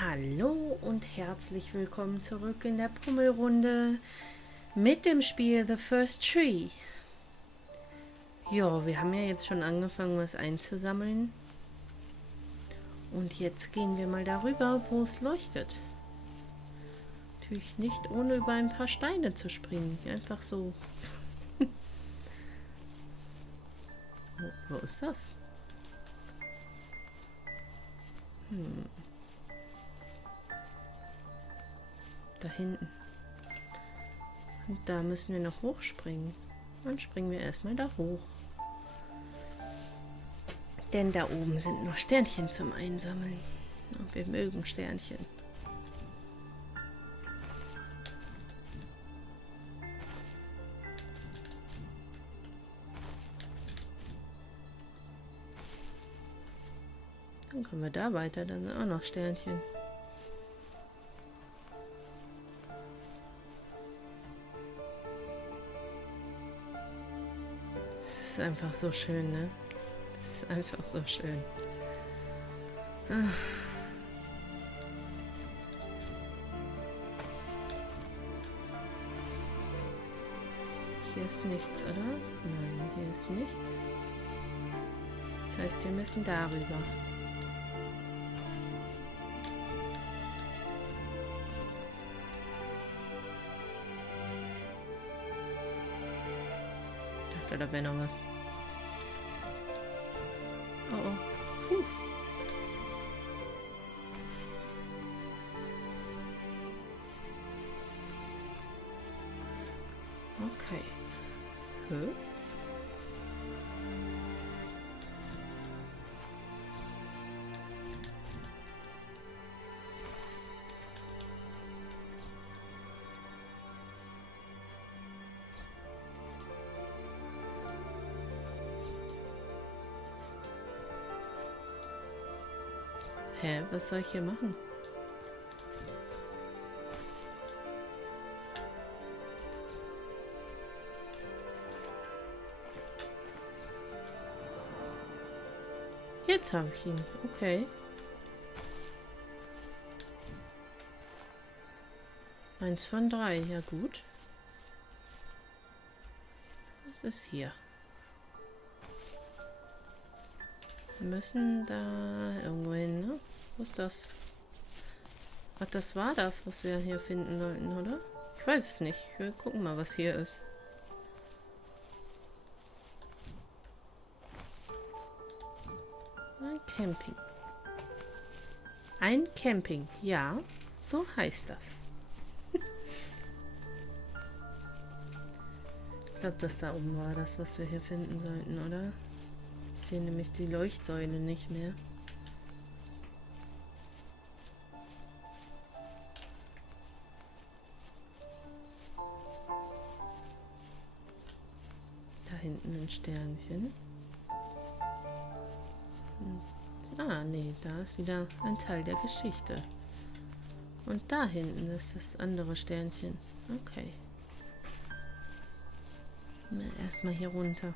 Hallo und herzlich willkommen zurück in der Pummelrunde mit dem Spiel The First Tree. Ja, wir haben ja jetzt schon angefangen, was einzusammeln. Und jetzt gehen wir mal darüber, wo es leuchtet. Natürlich nicht, ohne über ein paar Steine zu springen. Einfach so. Wo ist das? Da hinten. Und da müssen wir noch hochspringen. Dann springen wir erstmal da hoch. Denn da oben sind noch Sternchen zum Einsammeln. Und wir mögen Sternchen. Dann kommen wir da weiter, da sind auch noch Sternchen. Es ist einfach so schön, ne? Es ist einfach so schön. Hier ist nichts, oder? Nein, hier ist nichts. Das heißt, wir müssen darüber. Ich dachte, da wäre noch was. Oh oh. Puh. Okay. Hä? Hä, was soll ich hier machen? Jetzt habe ich ihn. Okay. Eins von 3, ja gut. Was ist hier? Wir müssen da irgendwo hin, ne? Wo ist das? Ach, das war das, was wir hier finden sollten, oder? Ich weiß es nicht. Wir gucken mal, was hier ist. Ein Camping. Ein Camping, ja, so heißt das. Ich glaube, das da oben war das, was wir hier finden sollten, oder? Ich sehe nämlich die Leuchtsäule nicht mehr. Da hinten ein Sternchen. Ah, nee, da ist wieder ein Teil der Geschichte. Und da hinten ist das andere Sternchen. Okay. Erstmal hier runter.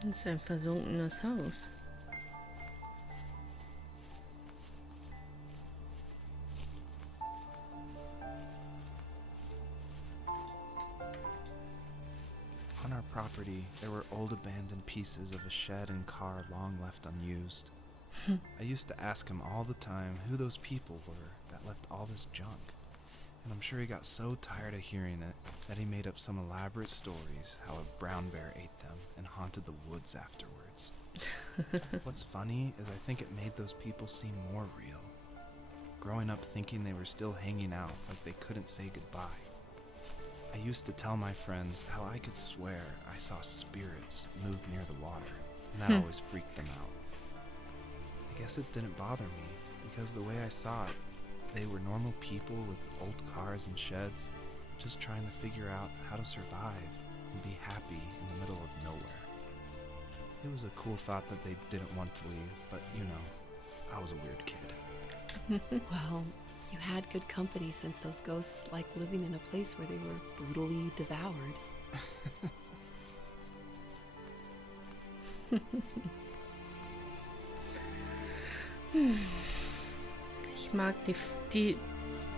Das ist ein versunkenes Haus. On our property, there were old abandoned pieces of a shed and car long left unused. I used to ask him all the time who those people were that left all this junk. And I'm sure he got so tired of hearing it that he made up some elaborate stories how a brown bear ate them and haunted the woods afterwards. What's funny is I think it made those people seem more real. Growing up thinking they were still hanging out like they couldn't say goodbye. I used to tell my friends how I could swear I saw spirits move near the water, and that always freaked them out. I guess it didn't bother me, because the way I saw it, they were normal people with old cars and sheds, just trying to figure out how to survive and be happy in the middle of nowhere. It was a cool thought that they didn't want to leave, but you know, I was a weird kid. Well, you had good company since those ghosts like living in a place where they were brutally devoured. Ich mag die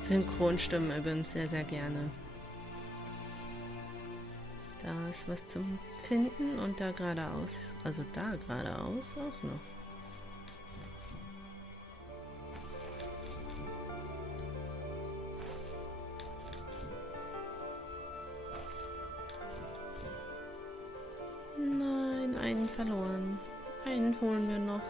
Synchronstimmen übrigens sehr, sehr gerne. Da ist was zum Finden und da geradeaus, also da geradeaus auch noch. Nein, einen verloren. Einen holen wir noch.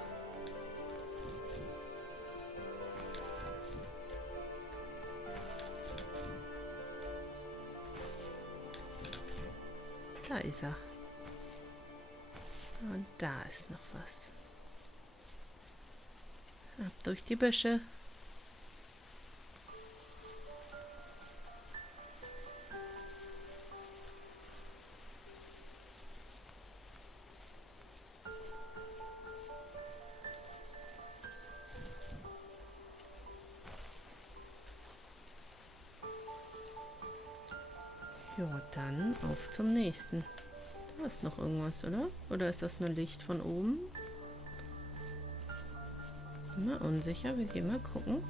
Da ist er. Und da ist noch was. Ab durch die Büsche. Ja, dann auf zum nächsten. Da ist noch irgendwas, oder? Oder ist das nur Licht von oben? Immer unsicher, wir gehen mal gucken.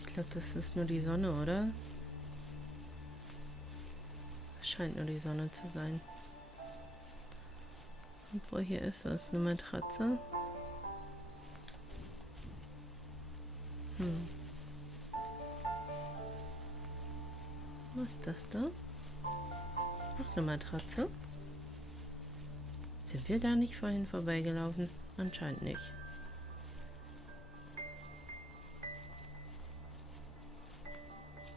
Ich glaube, das ist nur die Sonne, oder? Scheint nur die Sonne zu sein. Obwohl hier ist was, eine Matratze. Was ist das da? Ach, eine Matratze. Sind wir da nicht vorhin vorbeigelaufen? Anscheinend nicht.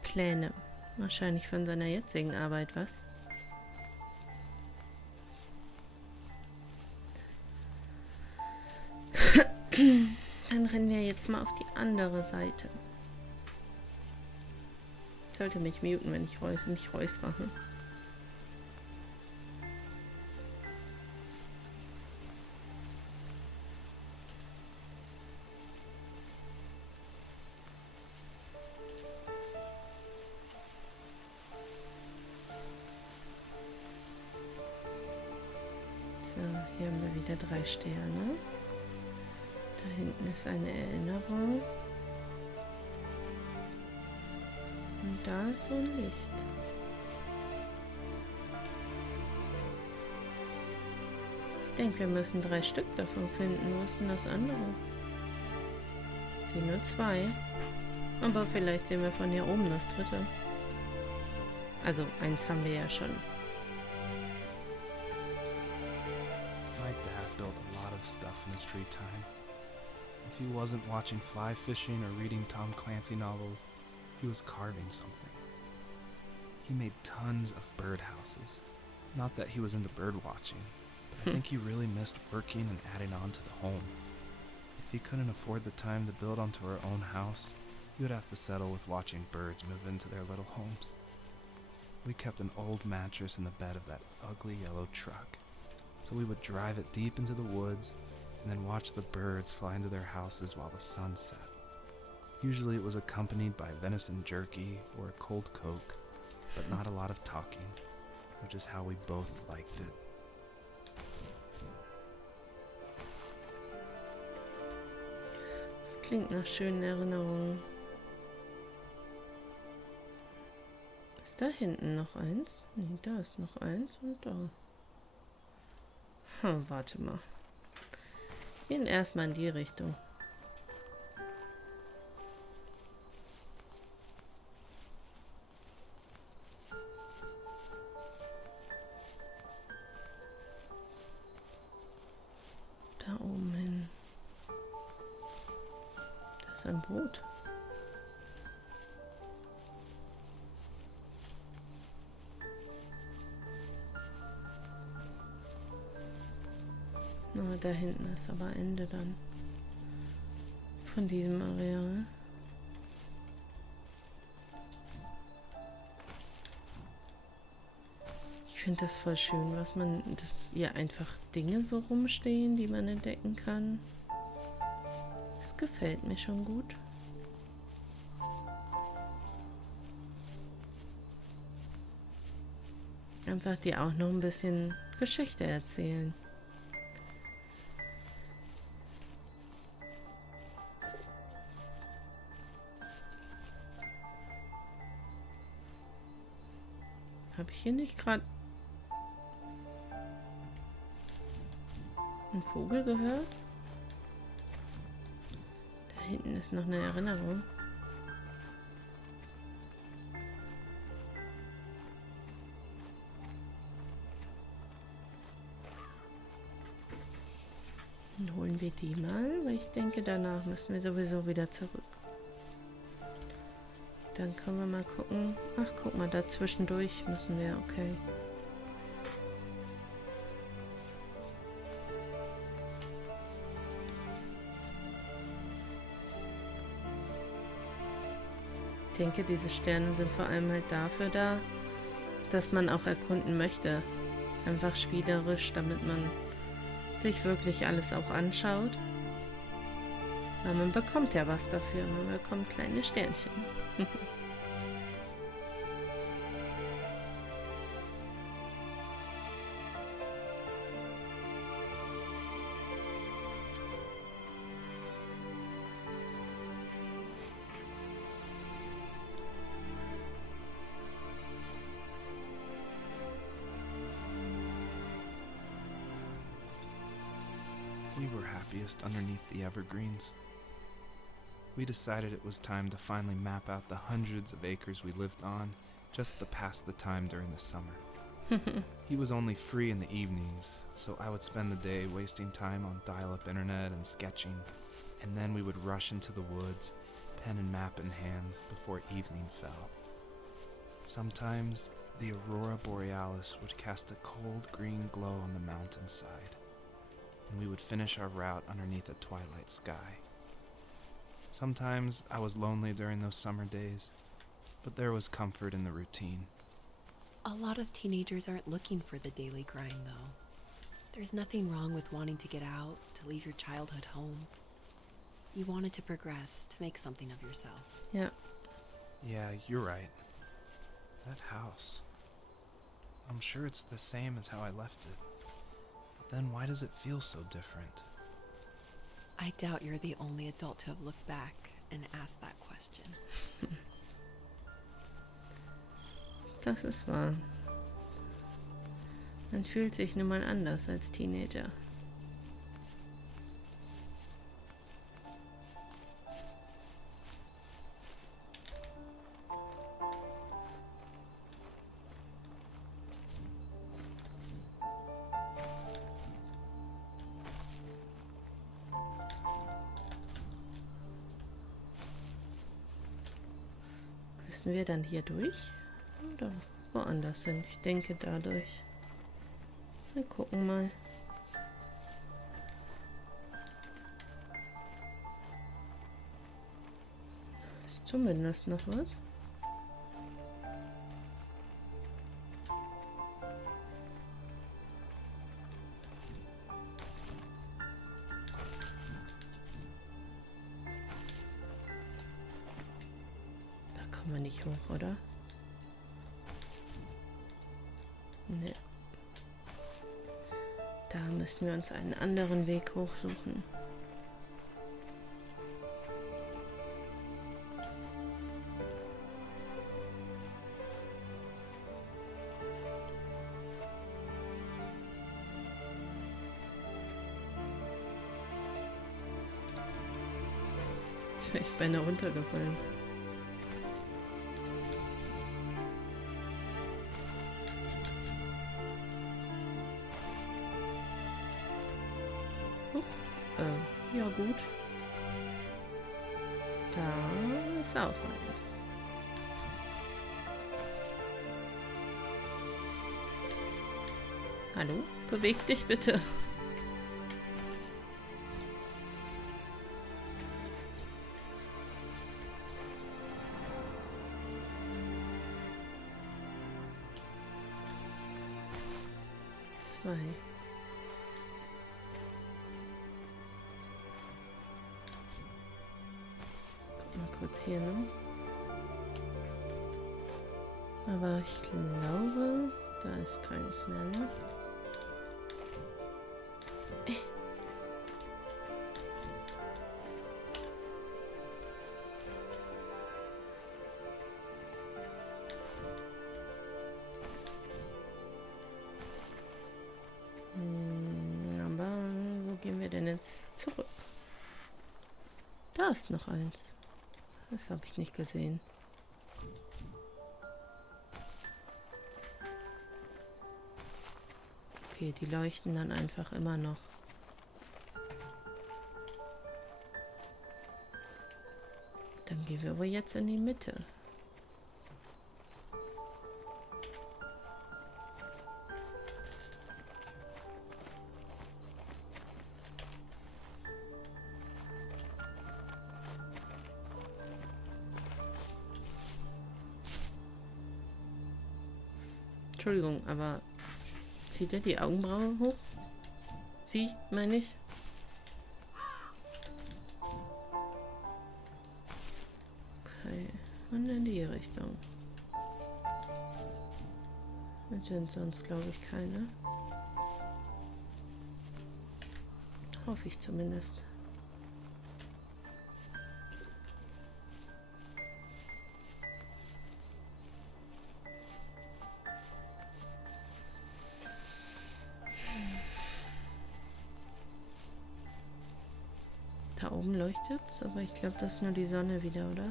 Pläne. Wahrscheinlich von seiner jetzigen Arbeit, was? Dann rennen wir jetzt mal auf die andere Seite. Ich sollte mich muten, wenn ich mich räusper. So, hier haben wir wieder 3 Sterne. Da hinten ist eine Erinnerung. Und da ist so ein Licht. Ich denke, wir müssen 3 Stück davon finden. Wo ist denn das andere? Ich sehe nur 2. Aber vielleicht sehen wir von hier oben das 3. Also, 1 haben wir ja schon. My dad built a lot of stuff in his free time. If he wasn't watching fly fishing or reading Tom Clancy novels, he was carving something. He made tons of birdhouses. Not that he was into bird watching, but I think he really missed working and adding on to the home. If he couldn't afford the time to build onto our own house, he would have to settle with watching birds move into their little homes. We kept an old mattress in the bed of that ugly yellow truck, so we would drive it deep into the woods and then watch the birds fly into their houses while the sun set. Usually it was accompanied by venison jerky or a cold Coke, but not a lot of talking, which is how we both liked it. Das klingt nach schönen Erinnerungen. Ist da hinten noch eins? Nee, da ist noch eins und da. Warte mal. Gehen erstmal in die Richtung. Da oben hin. Das ist ein Boot. Na, da hinten ist aber Ende dann von diesem Areal. Ich finde das voll schön, dass hier einfach Dinge so rumstehen, die man entdecken kann. Das gefällt mir schon gut. Einfach die auch noch ein bisschen Geschichte erzählen. hier nicht gerade einen Vogel gehört? Da hinten ist noch eine Erinnerung. Dann holen wir die mal, weil ich denke, danach müssen wir sowieso wieder zurück. Dann können wir mal gucken. Ach, guck mal, da zwischendurch müssen wir, okay. Ich denke, diese Sterne sind vor allem halt dafür da, dass man auch erkunden möchte. Einfach spielerisch, damit man sich wirklich alles auch anschaut. Weil man bekommt ja was dafür. Man bekommt kleine Sternchen. We were happiest underneath the evergreens. We decided it was time to finally map out the hundreds of acres we lived on just to pass the time during the summer. He was only free in the evenings, so I would spend the day wasting time on dial-up internet and sketching, and then we would rush into the woods, pen and map in hand, before evening fell. Sometimes the aurora borealis would cast a cold green glow on the mountainside, and we would finish our route underneath a twilight sky. Sometimes I was lonely during those summer days, but there was comfort in the routine. A lot of teenagers aren't looking for the daily grind, though. There's nothing wrong with wanting to get out, to leave your childhood home. You wanted to progress, to make something of yourself. Ja. Yeah, you're right. That house. I'm sure it's the same as how I left it. But then why does it feel so different? I doubt you're the only adult to have looked back and asked that question. Das ist wahr. Man fühlt sich nun mal anders als Teenager. Müssen wir dann hier durch? Oder woanders hin? Ich denke dadurch. Wir gucken mal. Ist zumindest noch was. Da kommen wir nicht hoch, oder? Ne. Da müssen wir uns einen anderen Weg hochsuchen. Jetzt wäre ich beinahe runtergefallen. Ja gut. Da ist auch eins. Hallo? Beweg dich bitte. Zwei. Mal kurz hier, ne? Aber ich glaube, da ist keins mehr, ne? eins zurück. Da ist noch eins. Das habe ich nicht gesehen. Okay, die leuchten dann einfach immer noch. Dann gehen wir aber jetzt in die Mitte. Entschuldigung, aber zieht er die Augenbraue hoch? Sie, meine ich? Okay, und in die Richtung. Das sind sonst, glaube ich, keine. Hoffe ich zumindest. Da oben leuchtet es, aber ich glaube, das ist nur die Sonne wieder, oder?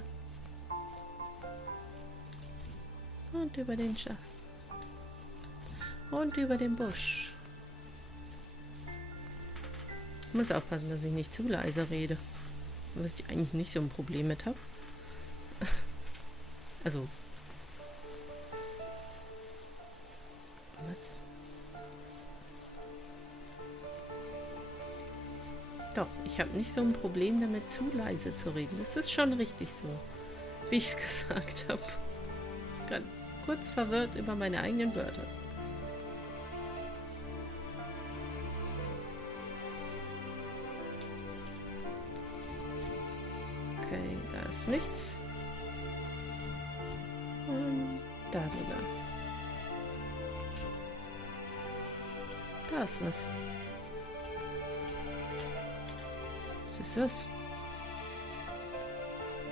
Und über den Schatz. Und über den Busch. Ich muss aufpassen, dass ich nicht zu leise rede. Was ich eigentlich nicht so ein Problem mit habe. Also. Was? Doch, ich habe nicht so ein Problem damit, zu leise zu reden. Das ist schon richtig so, wie ich es gesagt habe. Gerade kurz verwirrt über meine eigenen Wörter. Okay, da ist nichts. Und darüber. Da ist was. Was ist das?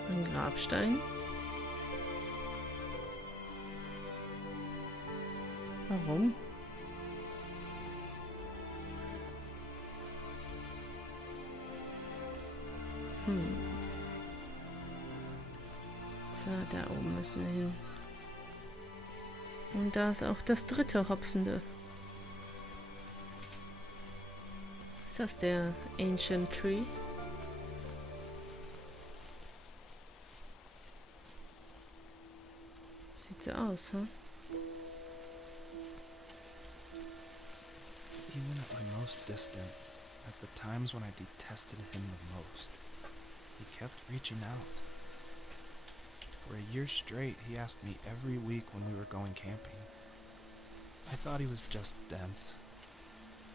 Ein Grabstein? Warum? So, da oben müssen wir hin. Und da ist auch das dritte Hopsende. Ist das der Ancient Tree? Sieht so aus, huh? Even at my most distant, at the times when I detested him the most, he kept reaching out. For a year straight, he asked me every week when we were going camping. I thought he was just dense.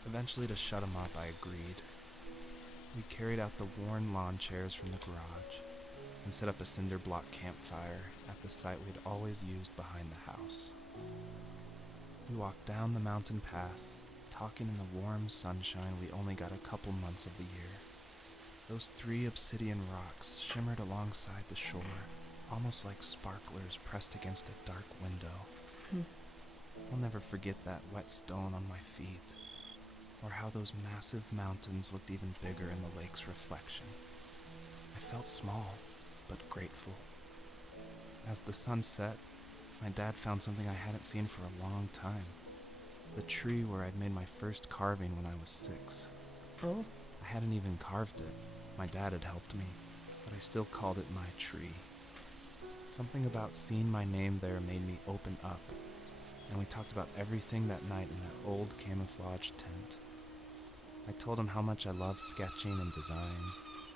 Eventually, to shut him up, I agreed. We carried out the worn lawn chairs from the garage and set up a cinder block campfire at the site we'd always used behind the house. We walked down the mountain path, talking in the warm sunshine we only got a couple months of the year. Those 3 obsidian rocks shimmered alongside the shore, almost like sparklers pressed against a dark window. I'll never forget that wet stone on my feet, or how those massive mountains looked even bigger in the lake's reflection. I felt small, but grateful. As the sun set, my dad found something I hadn't seen for a long time. The tree where I'd made my first carving when I was 6. Oh. I hadn't even carved it. My dad had helped me, but I still called it my tree. Something about seeing my name there made me open up, and we talked about everything that night in that old camouflage tent. I told him how much I loved sketching and design,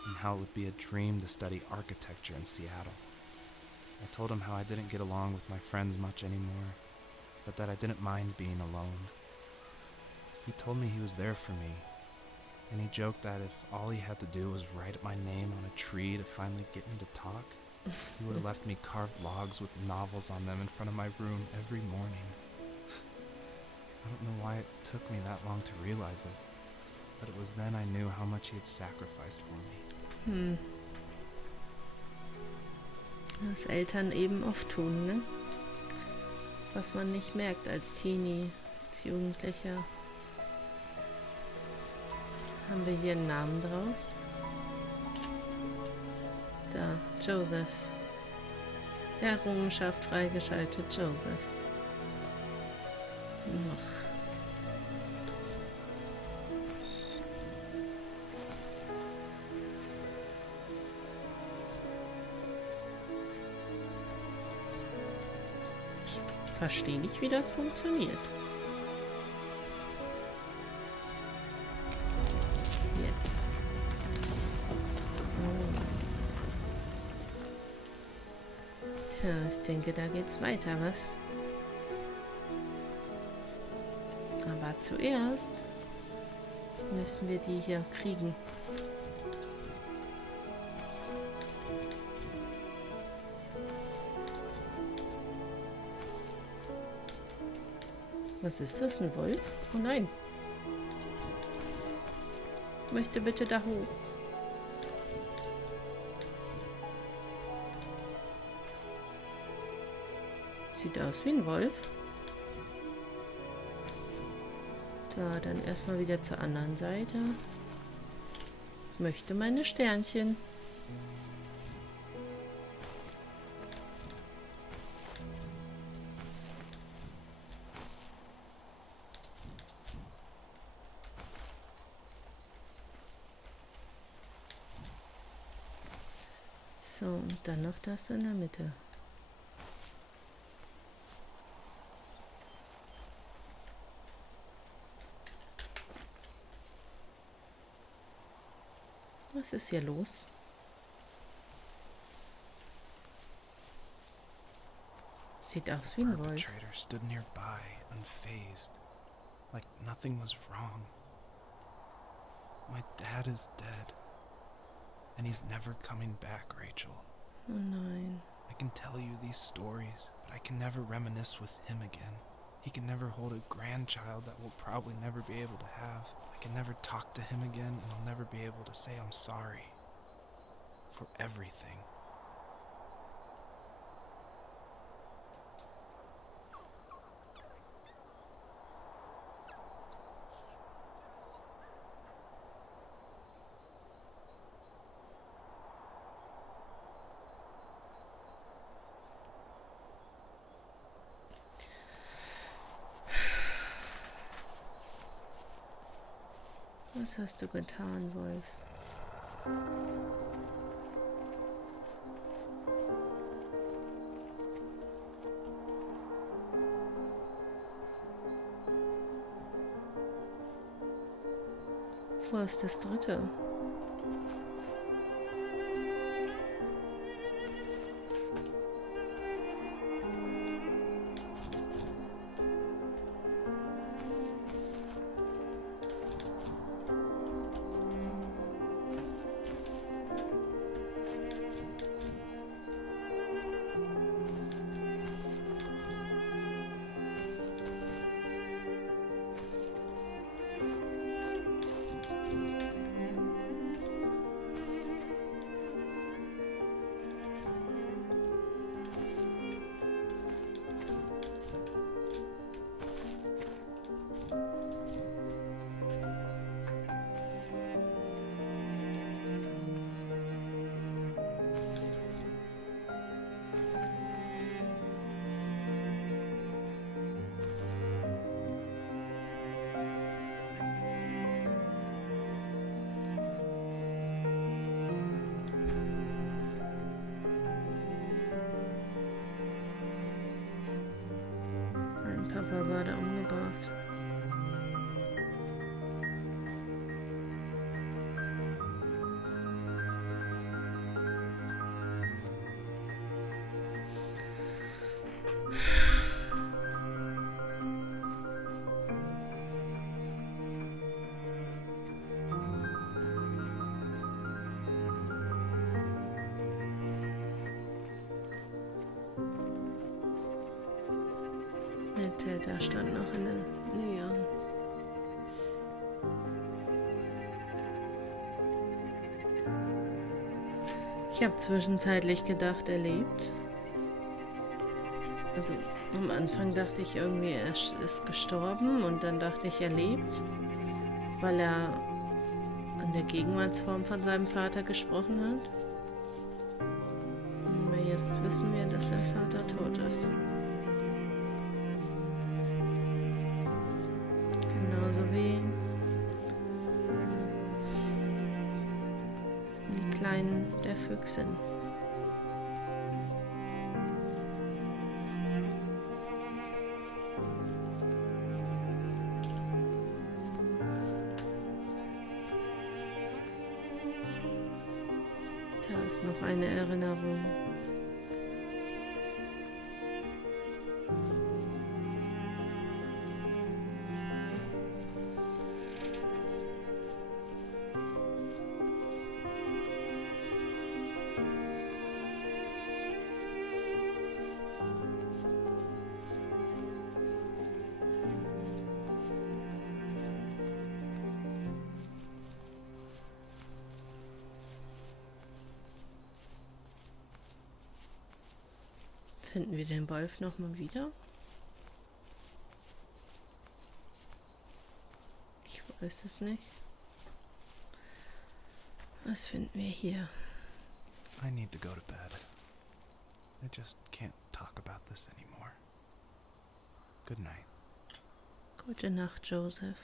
and how it would be a dream to study architecture in Seattle. I told him how I didn't get along with my friends much anymore, but that I didn't mind being alone. He told me he was there for me, and he joked that if all he had to do was write my name on a tree to finally get me to talk, he would have left me carved logs with novels on them in front of my room every morning. I don't know why it took me that long to realize it, but it was then I knew how much he had sacrificed for me. Was Eltern eben oft tun, ne? Was man nicht merkt als Teenie, als Jugendlicher. Haben wir hier einen Namen drauf? Da, Joseph. Errungenschaft freigeschaltet, Joseph. Noch. Ich verstehe nicht, wie das funktioniert. Jetzt. Oh. Tja, ich denke, da geht's weiter, was? Aber zuerst müssen wir die hier kriegen. Was ist das, ein Wolf? Oh nein. Ich möchte bitte da hoch. Sieht aus wie ein Wolf. So, dann erstmal wieder zur anderen Seite. Ich möchte meine Sternchen. So, und dann noch das in der Mitte. Was ist hier los? Sieht aus wie ein Wolf. Perpetrator stood nearby, unfazed, like nothing was wrong. My dad is dead, and he's never coming back, Rachel. Oh nein. I can tell you these stories, but I can never reminisce with him again. He can never hold a grandchild that we'll probably never be able to have. I can never talk to him again, and I'll never be able to say I'm sorry for everything. Was hast du getan, Wolf? Wo ist das dritte? Papa war da umgebracht. Der Täter stand noch in der Nähe. Ich habe zwischenzeitlich gedacht, er lebt. Also am Anfang dachte ich irgendwie, er ist gestorben und dann dachte ich, er lebt, weil er in der Gegenwartsform von seinem Vater gesprochen hat. Aber jetzt wissen wir, dass sein Vater tot ist. Genauso wie die Kleinen der Füchsin. Da ist noch eine Erinnerung. Finden wir den Wolf nochmal wieder? Ich weiß es nicht. Was finden wir hier? I need to go to bed. I just can't talk about this anymore. Good night. Gute Nacht, Joseph.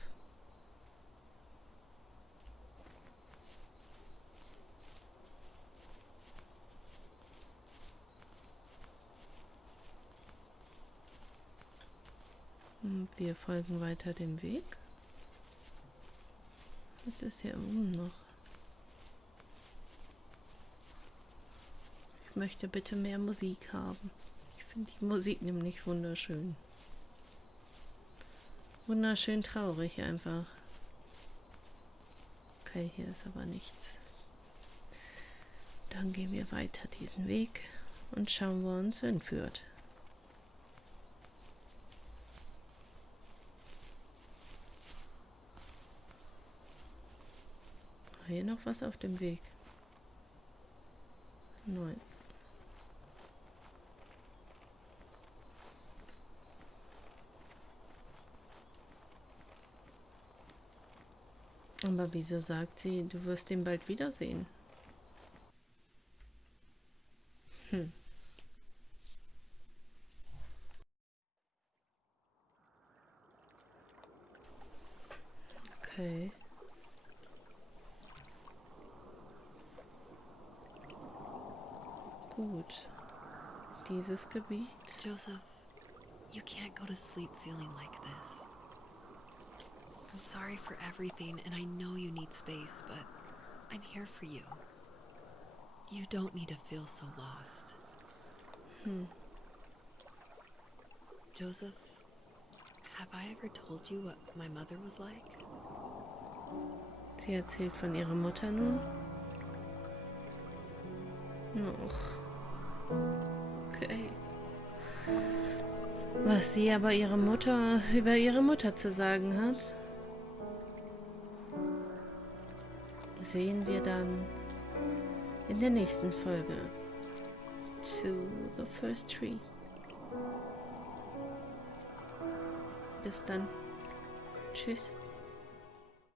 Und wir folgen weiter dem Weg. Was ist hier oben noch? Ich möchte bitte mehr Musik haben. Ich finde die Musik nämlich wunderschön. Wunderschön traurig einfach. Okay, hier ist aber nichts. Dann gehen wir weiter diesen Weg und schauen, wo uns hinführt. Hier noch was auf dem Weg? Nein. Aber wieso sagt sie, du wirst ihn bald wiedersehen? Okay. Gut. Dieses Gebiet. Joseph, you can't go to sleep feeling like this. I'm sorry for everything, and I know you need space, but I'm here for you. You don't need to feel so lost. Joseph, have I ever told you what my mother was like? Sie erzählt von ihrer Mutter nun. Noch. Okay. Was sie aber über ihre Mutter zu sagen hat, sehen wir dann in der nächsten Folge. To the first tree. Bis dann. Tschüss.